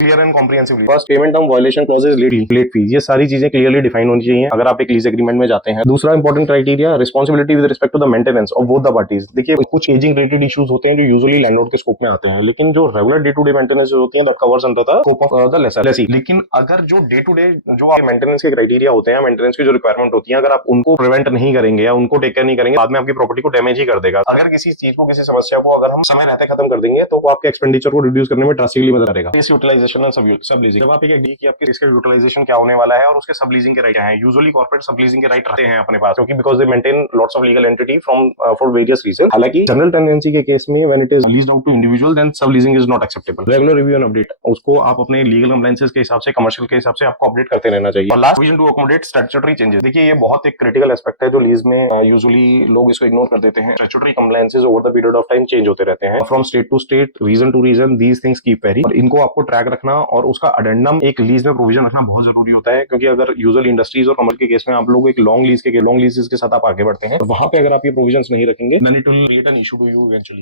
Clear and comprehensively. First, payment on violation clauses, late fees, ये सारी चीजें clearly define होनी चाहिए अगर आप एक लीज एग्रीमेंट में जाते हैं। दूसरा important criteria, responsibility with respect to the maintenance of both the parties. देखिए कुछ एजिंग रिलेटेड इश्यूज होते हैं जो यूजुअली लैंडलॉर्ड के स्कोप में आते हैं, लेकिन जो regular day to day maintenance होती है that covers under the scope of the lessee. लेकिन अगर जो डे टू डे जो आप मेंटेनेंस के क्राइटेरिया होते हैं, मेंटेनेंस की जो रिक्वायरमेंट होती है, अगर आप उनको प्रिवेंट नहीं करेंगे या उनको टेक केयर नहीं करेंगे, बाद में आपकी प्रॉपर्टी को डैमेज ही कर देगा। अगर किसी चीज को, किसी समस्या को अगर हम समय रहते खत्म कर देंगे तो वो आपके एक्सपेंडिचर को रिड्यूस करने में ड्रास्टिकली मदद करेगा। स्पेस यूटिलाइजेशन एंड सब लीजिंग, जब आप एक डी की आपके इसका यूटिलाइजेशन क्या होने वाला है और उसके सब लीजिंग के राइट क्या है। यूजुअली कॉर्पोरेट सब लीजिंग के राइट रहते हैं अपने पास, क्योंकि because they maintain lots of legal entity from for various reason. हालांकि जनरल टेंडेंसी के केस में when it is leased out to individual then sub leasing is not acceptable. Regular review and update, उसको आप अपने legal compliances के हिसाब से, commercial के हिसाब से आपको अपडेट करते रहना चाहिए। और last, provision to accommodate statutory changes. देखिए ये बहुत एक क्रिटिकल एस्पेक्ट है जो लीज में यूजुअली लोग इसको इग्नोर कर देते हैं। Statutory compliances over the period of time change होते रहते हैं from state to state, region to region, these things keep vary, और इनको आपको ट्रैक रखना और उसका अडेंडम एक लीज में प्रोविजन रखना बहुत जरूरी होता है। क्योंकि अगर यूजुअल इंडस्ट्रीज और कमर्शियल के केस में आप लोग एक लॉन्ग लीज के साथ आप आगे बढ़ते हैं, तो वहां पे अगर आप ये प्रोविजंस नहीं रखेंगे then it will create an issue to you eventually.